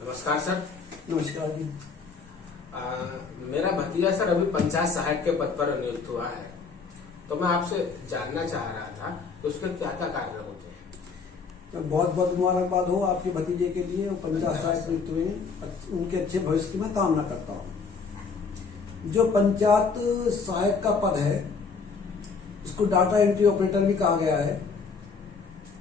नमस्कार सर। नमस्कार जी। मेरा भतीजा सर अभी पंचायत सहायक के पद पर नियुक्त हुआ है, तो मैं आपसे जानना चाह रहा था कि उसके क्या क्या कार्य होते हैं। तो बहुत बहुत मुबारकबाद हो आपके भतीजे के लिए। वो पंचायत सहायक नियुक्त हुए, उनके अच्छे भविष्य की मैं कामना करता हूँ। जो पंचायत सहायक का पद है उसको डाटा एंट्री ऑपरेटर भी कहा गया है।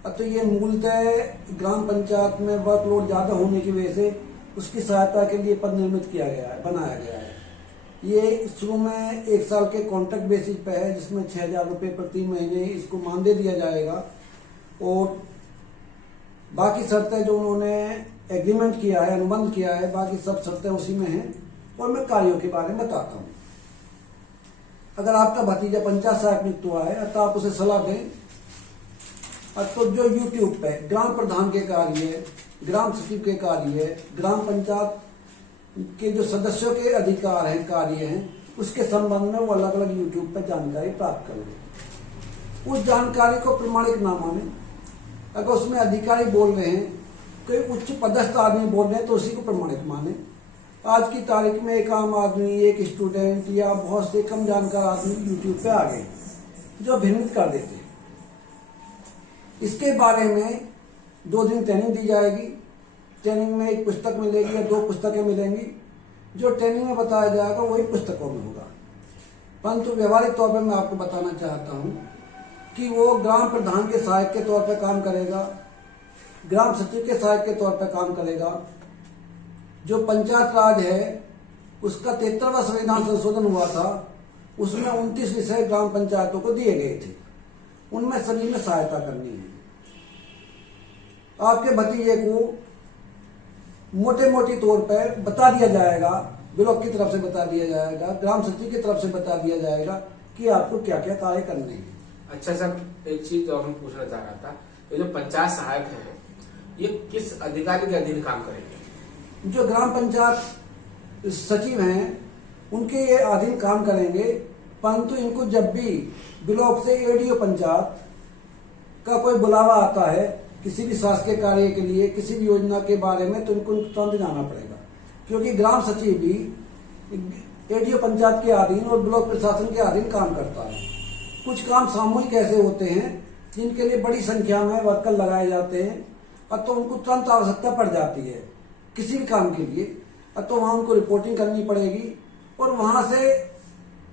अब तो ये मूलतः ग्राम पंचायत में वर्कलोड ज्यादा होने की वजह से उसकी सहायता के लिए पद निर्मित किया गया है, बनाया गया है। ये शुरू में 1 साल के कॉन्ट्रैक्ट बेसिस पे है, जिसमें 6,000 रुपये प्रति महीने इसको मानदेय दिया जाएगा और बाकी शर्तें जो उन्होंने एग्रीमेंट किया है, अनुबंध किया है, बाकी सब शर्तें उसी में हैं। और मैं कार्यों के बारे में बताता हूँ। अगर आपका भतीजा पंचायत सहायक नियुक्त हुआ है तो आप उसे सलाह दें। तो जो यूट्यूब पे ग्राम प्रधान के कार्य, ग्राम सचिव के कार्य, ग्राम पंचायत के जो सदस्यों के अधिकार हैं, कार्य हैं, उसके संबंध में वो अलग अलग यूट्यूब पे जानकारी प्राप्त करेंगे। उस जानकारी को प्रमाणिक ना माने। अगर उसमें अधिकारी बोल रहे हैं, कोई उच्च पदस्थ आदमी बोल रहे हैं, तो उसी को प्रमाणिक माने। आज की तारीख में एक आम आदमी, एक स्टूडेंट या बहुत से कम जानकार आदमी यूट्यूब पे आ गए जो भ्रमित कर देते हैं। इसके बारे में 2 दिन ट्रेनिंग दी जाएगी। ट्रेनिंग में 1 पुस्तक मिलेगी या 2 पुस्तकें मिलेंगी। जो ट्रेनिंग में बताया जाएगा वही पुस्तकों में होगा। परंतु व्यवहारिक तौर पर मैं आपको बताना चाहता हूं कि वो ग्राम प्रधान के सहायक के तौर पर काम करेगा, ग्राम सचिव के सहायक के तौर पर काम करेगा। जो पंचायत राज है उसका 73वां संविधान संशोधन हुआ था, उसमें 29 विषय ग्राम पंचायतों को दिए गए थे। उनमें सभी में सहायता करनी है। आपके भतीजे को मोटे मोटी तौर पर बता दिया जाएगा, ब्लॉक की तरफ से बता दिया जाएगा, ग्राम सचिव की तरफ से बता दिया जाएगा कि आपको क्या क्या कार्य करने हैं। अच्छा सर, एक चीज तो हम पूछना चाह रहा था, ये जो पंचायत सहायक हैं, ये किस अधिकारी के अधीन काम करेंगे? जो ग्राम पंचायत सचिव हैं उनके ये अधीन काम करेंगे। परंतु इनको जब भी ब्लॉक से एडीओ पंचायत का कोई बुलावा आता है किसी भी शासकीय कार्य के लिए, किसी भी योजना के बारे में, तो इनको तुरंत जाना पड़ेगा। क्योंकि ग्राम सचिव भी एडीओ पंचायत के अधीन और ब्लॉक प्रशासन के अधीन काम करता है। कुछ काम सामूहिक ऐसे होते हैं जिनके लिए बड़ी संख्या में वर्कर लगाए जाते हैं, और तो उनको तुरंत आवश्यकता पड़ जाती है किसी भी काम के लिए, तो वहां उनको रिपोर्टिंग करनी पड़ेगी और वहां से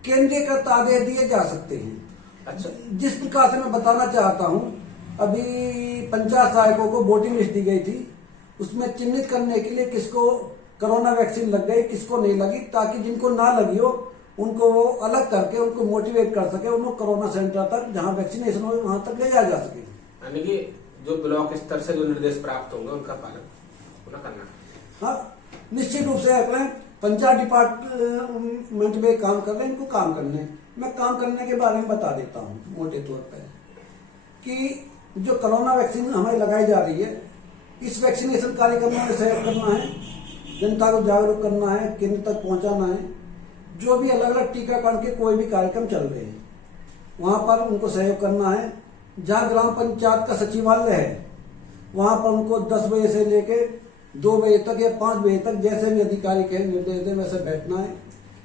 केंद्रीयकृत आदेश दिए जा सकते हैं। अच्छा, जिस प्रकार से मैं बताना चाहता हूं, अभी पंचायत सहायकों को वोटिंग लिस्ट दी गई थी, उसमें चिन्हित करने के लिए किसको कोरोना वैक्सीन लग गई, किसको नहीं लगी, ताकि जिनको ना लगी हो उनको वो अलग करके उनको मोटिवेट कर सके, उनको कोरोना सेंटर तक जहां वैक्सीनेशन हो वहां तक ले जाया जा सके। यानी कि जो ब्लॉक स्तर से जो निर्देश प्राप्त होंगे उनका पालन पूरा करना। हाँ, निश्चित रूप से अगले पंचायत डिपार्टमेंट में काम कर रहे हैं, इनको काम करने हैं। मैं काम करने के बारे में बता देता हूँ मोटे तौर पर कि जो कोरोना वैक्सीन हमें लगाई जा रही है, इस वैक्सीनेशन कार्यक्रम में सहयोग करना है, जनता को जागरूक करना है, केंद्र तक पहुंचाना है। जो भी अलग अलग टीकाकरण के कोई भी कार्यक्रम चल रहे हैं वहां पर उनको सहयोग करना है। जहां ग्राम पंचायत का सचिवालय है वहां पर उनको 10 बजे से लेके 2 बजे तक या 5 बजे तक जैसे भी अधिकारी के निर्देश दें वैसे बैठना है।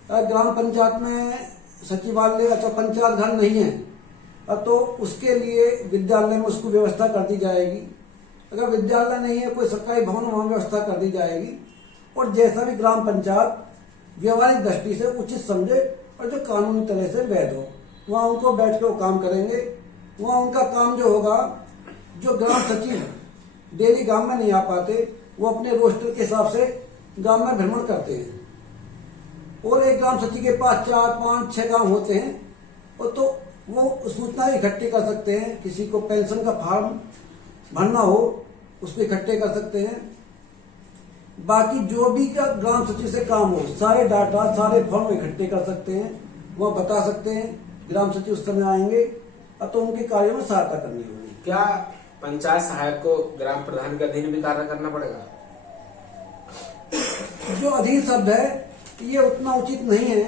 अगर ग्राम पंचायत में सचिवालय अथवा पंचायत घर नहीं है तो उसके लिए विद्यालय में उसको व्यवस्था कर दी जाएगी। अगर विद्यालय नहीं है, कोई सरकारी भवन, वहां व्यवस्था कर दी जाएगी। और जैसा भी ग्राम पंचायत व्यवहारिक दृष्टि से उचित समझे और जो कानूनी तरह से वैध हो, वहां उनको बैठ के वो काम करेंगे। वहां उनका काम जो होगा, जो ग्राम सचिव डेली गांव में नहीं आ पाते, वो अपने रोस्टर के हिसाब से गांव में भ्रमण करते हैं। और एक ग्राम सचिव के पास 4, 5, 6 गांव होते हैं, और तो वो सूचना इकट्ठी कर सकते हैं। किसी को पेंशन का फॉर्म भरना हो उसको इकट्ठे कर सकते हैं। बाकी जो भी का ग्राम सचिव से काम हो, सारे डाटा, सारे फॉर्म इकट्ठे कर सकते हैं, वह बता सकते हैं। ग्राम सचिव उस समय आएंगे तो उनके कार्यों में सहायता करनी होगी। क्या पंचायत सहायक को ग्राम प्रधान के अधीन भी कार्य करना पड़ेगा? जो अधीन शब्द है ये उतना उचित नहीं है।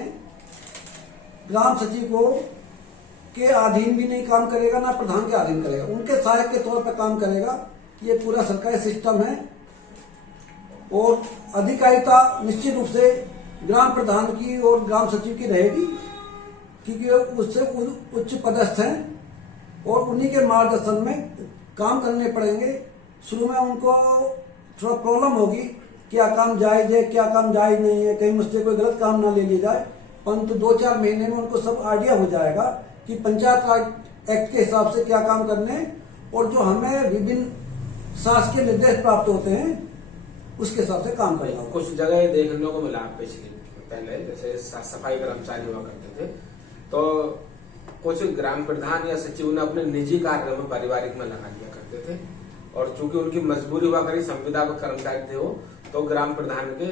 ग्राम सचिव को के अधीन भी नहीं काम करेगा, ना प्रधान के अधीन करेगा, उनके सहायक के तौर पर काम करेगा। ये पूरा सरकारी सिस्टम है और अधिकारिता निश्चित रूप से ग्राम प्रधान की और ग्राम सचिव की रहेगी, क्योंकि उससे उच्च पदस्थ हैं और उन्हीं के मार्गदर्शन में काम करने पड़ेंगे। शुरू में उनको थोड़ा प्रॉब्लम होगी, क्या काम जायज है, क्या काम जायज नहीं है, कहीं मुझसे कोई गलत काम ना ले लिया जाए, परंतु 2-4 महीने में उनको सब आइडिया हो जाएगा कि पंचायत राज एक्ट के हिसाब से क्या काम करने और जो हमें विभिन्न शासकीय निर्देश प्राप्त होते हैं उसके हिसाब से काम करना। कुछ जगह देखने को मिला पिछले पहले, जैसे सफाई कर्मचारी हुआ करते थे, तो कुछ ग्राम प्रधान या सचिव ने अपने निजी कार्य में पारिवारिक में लगा दिया करते थे, और चूंकि उनकी मजबूरी हुआ करी, संविदा के कर्मचारी थे वो, तो ग्राम प्रधान के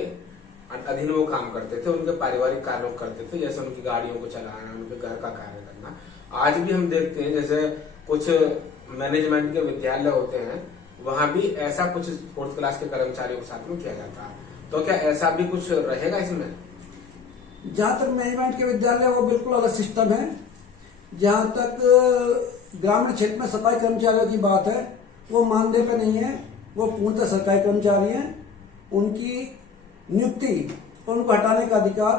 अधीन वो काम करते थे, उनके पारिवारिक कार्यों करते थे, जैसे उनकी गाड़ियों को चलाना, उनके घर का कार्य करना। आज भी हम देखते हैं जैसे कुछ मैनेजमेंट के विद्यालय होते हैं, वहां भी ऐसा कुछ 4th क्लास के कर्मचारियों के साथ में किया जाता है। तो क्या ऐसा भी कुछ रहेगा इसमें? जहां तक मैनेजमेंट के विद्यालय वो बिल्कुल अलग सिस्टम है। जहां तक ग्रामीण क्षेत्र में सफाई कर्मचारियों की बात है, वो मानदेय पे नहीं है, वो पूर्णतः सरकारी कर्मचारी हैं। उनकी नियुक्ति और उनको हटाने का अधिकार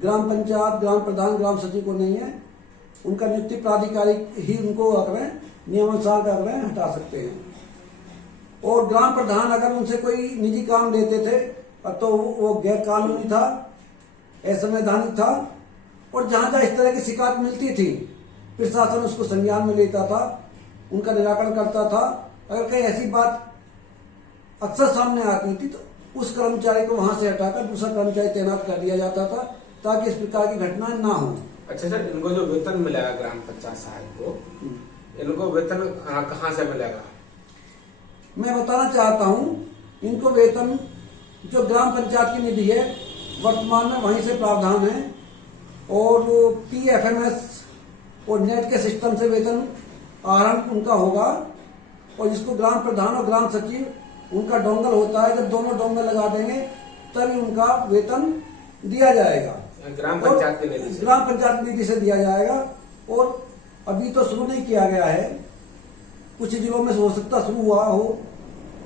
ग्राम पंचायत, ग्राम प्रधान, ग्राम सचिव को नहीं है। उनका नियुक्ति प्राधिकारी ही उनको अगर नियमानुसार अगर हटा सकते हैं। और ग्राम प्रधान अगर उनसे कोई निजी काम लेते थे तो वो गैर कानूनी था, असंवैधानिक था, और जहां जहां इस तरह की शिकायत मिलती थी प्रशासन उसको संज्ञान में लेता था, उनका निराकरण करता था। अगर कहीं ऐसी बात अक्सर सामने आती थी तो उस कर्मचारी को वहां से हटाकर दूसरा कर्मचारी तैनात कर दिया जाता था, ताकि इस प्रकार की घटनाएं ना हो। अच्छा सर, इनको जो वेतन मिलेगा ग्राम पंचायत सहायक को, इनको वेतन कहाँ से मिलेगा? मैं बताना चाहता हूं, इनको वेतन जो ग्राम पंचायत की निधि है वर्तमान में वहीं से प्रावधान है, और वो PFMS और नेट के सिस्टम से वेतन आहरण उनका होगा, और जिसको ग्राम प्रधान और ग्राम सचिव उनका डोंगल होता है, जब दोनों डोंगल लगा देंगे तभी उनका वेतन दिया जाएगा। ग्राम पंचायत की निधि से, ग्राम पंचायत की निधि से दिया जाएगा। और अभी तो शुरू नहीं किया गया है, कुछ जिलों में हो सकता शुरू हुआ हो,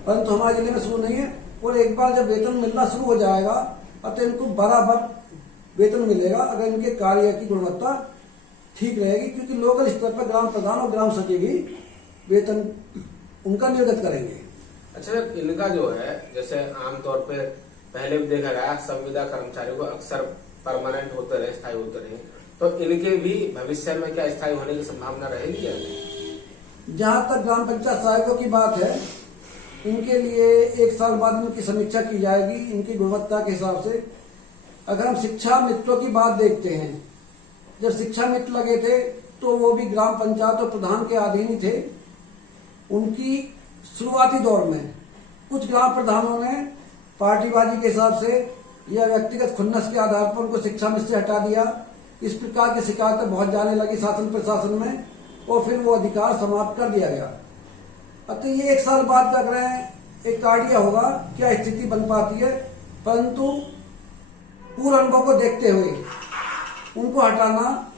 परंतु हमारे जिले में शुरू नहीं है। और एक बार जब वेतन मिलना शुरू हो जाएगा तो इनको बराबर वेतन मिलेगा, अगर इनके कार्य की गुणवत्ता ठीक रहेगी, क्योंकि लोकल स्तर पर ग्राम प्रधान और ग्राम सचिव ही वेतन उनका निर्गत करेंगे। अच्छा सर, इनका जो है जैसे आमतौर पे पहले भी देखा गया संविदा कर्मचारियों को अक्सर परमानेंट होते रहे, स्थायी होते रहे, तो इनके भी भविष्य में क्या स्थायी होने की संभावना रहेगी या नहीं? जहां तक ग्राम पंचायत सहायकों की बात है, इनके लिए 1 साल बाद इनकी समीक्षा की जाएगी इनकी गुणवत्ता के हिसाब से। अगर हम शिक्षा मित्रों की बात देखते हैं, जब शिक्षा मित्र लगे थे तो वो भी ग्राम पंचायत और प्रधान के अधीन ही थे। उनकी शुरुआती दौर में कुछ ग्राम प्रधानों ने पार्टीबाजी के हिसाब से या व्यक्तिगत खुन्नस के आधार पर उनको शिक्षा मित्र से हटा दिया। इस प्रकार की शिकायतें बहुत जाने लगी शासन प्रशासन में, और फिर वो अधिकार समाप्त कर दिया गया। अतः ये 1 साल बाद तक रहे एक आइडिया होगा क्या स्थिति बन पाती है, परंतु पूर्व अनुभव को देखते हुए उनको हटाना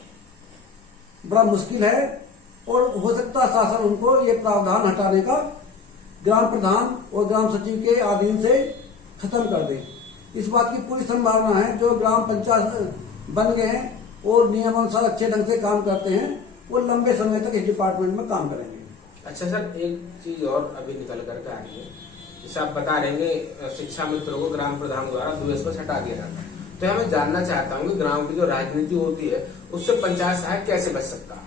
बड़ा मुश्किल है, और हो सकता है शासन उनको ये प्रावधान हटाने का ग्राम प्रधान और ग्राम सचिव के अधीन से खत्म कर दे। इस बात की पूरी संभावना है, जो ग्राम पंचायत बन गए हैं और नियमानुसार अच्छे ढंग से काम करते हैं, वो लंबे समय तक इस डिपार्टमेंट में काम करेंगे। अच्छा सर, एक चीज और अभी निकल करके आ रही है, जैसे आप बता रहे हैं शिक्षा मित्रों को ग्राम प्रधान द्वारा दूसरे से हटा दिया जाता है, तो मैं जानना चाहता हूँ कि ग्राम की जो राजनीति होती है उससे पंचायत सहायक कैसे बच सकता है?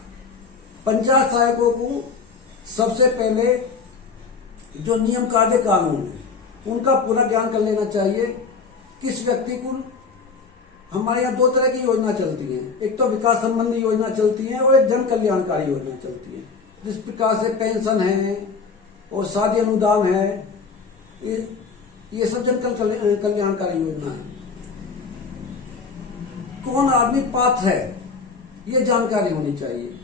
पंचायत सहायकों को सबसे पहले जो नियम कायदे कानून है उनका पूरा ज्ञान कर लेना चाहिए। किस व्यक्ति को, हमारे यहाँ 2 तरह की योजना चलती है, एक तो विकास संबंधी योजना चलती है और एक जन कल्याणकारी योजना चलती है। जिस प्रकार से पेंशन है और शादी अनुदान है, ये सब जन कल्याणकारी योजना है। कौन आदमी पात्र है ये जानकारी होनी चाहिए।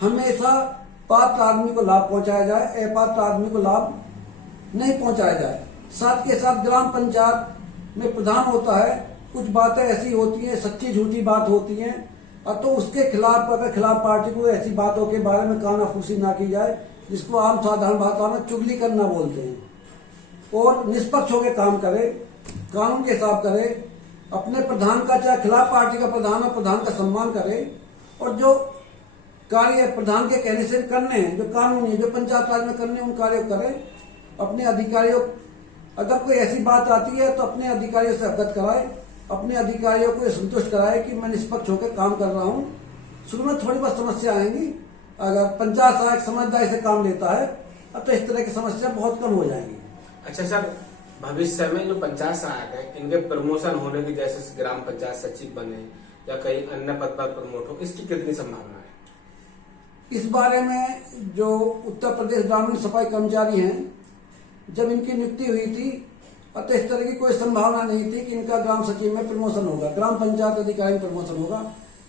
हमेशा पात्र आदमी को लाभ पहुंचाया जाए, अपात्र आदमी को लाभ नहीं पहुंचाया जाए। साथ के साथ ग्राम पंचायत में प्रधान होता है, कुछ बातें ऐसी होती हैं, सच्ची झूठी बात होती हैं, और तो उसके खिलाफ अगर खिलाफ पार्टी को ऐसी बातों के बारे में कानाफूसी ना की जाए, जिसको आम साधारण भाषा में चुगली करना बोलते हैं, और निष्पक्ष होकर काम करे, कानून के हिसाब करे, अपने प्रधान का चाहे खिलाफ पार्टी का प्रधान और प्रधान का सम्मान करे, और जो कार्य प्रधान के कहने से करने हैं, जो कानूनी जो पंचायत राज में करने उन कार्यों करे। अपने अधिकारियों, अगर कोई ऐसी बात आती है तो अपने अधिकारियों से अवगत कराए, अपने अधिकारियों को संतुष्ट कराए कि मैं निष्पक्ष होकर काम कर रहा हूँ। शुरू में थोड़ी बहुत समस्या आएंगी, अगर पंचायत सहायक समझदारी से काम लेता है तो इस तरह की समस्या बहुत कम हो जाएंगी। अच्छा सर, भविष्य में जो पंचायत सहायक है इनके प्रमोशन होने की, जैसे ग्राम पंचायत सचिव बने या कहीं अन्य पद पर प्रमोट हो, इसकी कितनी संभावना है? इस बारे में जो उत्तर प्रदेश ग्रामीण सफाई कर्मचारी हैं, जब इनकी नियुक्ति हुई थी तो इस तरह की कोई संभावना नहीं थी कि इनका ग्राम सचिव में प्रमोशन होगा, ग्राम पंचायत अधिकारी में प्रमोशन होगा।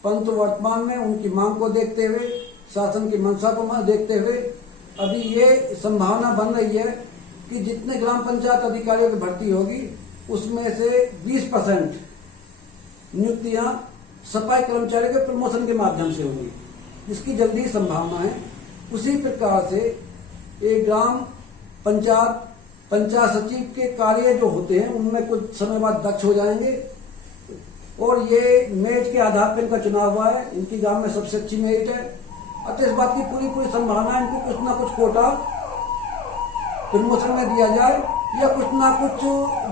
परंतु वर्तमान में उनकी मांग को देखते हुए, शासन की मंशा को देखते हुए अभी ये संभावना बन रही है कि जितने ग्राम पंचायत अधिकारियों की भर्ती होगी उसमें से 20% नियुक्तियां सफाई कर्मचारियों के प्रमोशन के माध्यम से होंगी, जिसकी जल्दी संभावना है। उसी प्रकार से एक ग्राम पंचायत सचिव के कार्य जो होते हैं उनमें कुछ समय बाद दक्ष हो जाएंगे, और ये मेरिट के आधार पर इनका चुनाव हुआ है, इनकी गांव में सबसे अच्छी मेरिट है। अतः इस बात की पूरी संभावना है इनको कुछ ना कुछ कोटा प्रमोशन में दिया जाए, या कुछ ना कुछ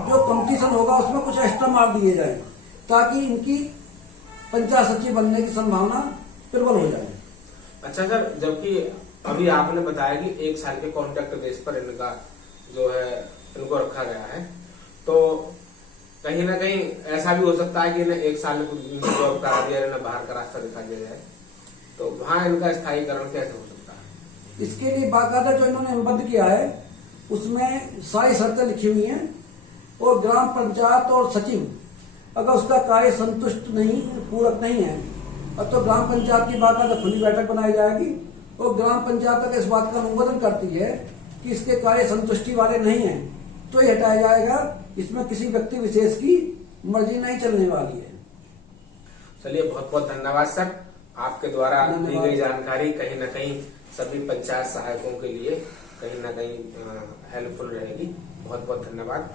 जो कंपटीशन होगा उसमें कुछ एक्स्ट्रा मार्क दिए जाए, ताकि इनकी पंचायत सचिव बनने की संभावना प्रबल हो जाए। अच्छा सर, जबकि अभी आपने बताया कि 1 साल के कॉन्ट्रैक्ट बेस पर इनका जो है इनको रखा गया है, तो कहीं ना कहीं ऐसा भी हो सकता है कि इन्हें 1 साल में जॉब करा दिया, इन्हें बाहर का रास्ता दिखा दिया जाए, तो वहां इनका स्थायीकरण कैसे हो सकता है? इसके लिए बाकायदा जो इन्होंने अनुबंध किया है उसमें सारी शर्तें लिखी हुई हैं, और ग्राम पंचायत और सचिव अगर उसका कार्य संतुष्ट नहीं, पूरक नहीं है, तो ग्राम पंचायत की बाकायदा खुली बैठक बनाई जाएगी, और ग्राम पंचायत अगर इस बात का अनुमोदन करती है कि इसके कार्य संतुष्टि वाले नहीं है तो ये हटाया जाएगा। इसमें किसी व्यक्ति विशेष की मर्जी नहीं चलने वाली है। चलिए, बहुत बहुत धन्यवाद सर, आपके द्वारा दी गई जानकारी कहीं ना कहीं सभी पंचायत सहायकों के लिए कहीं ना कहीं हेल्पफुल रहेगी। बहुत बहुत धन्यवाद।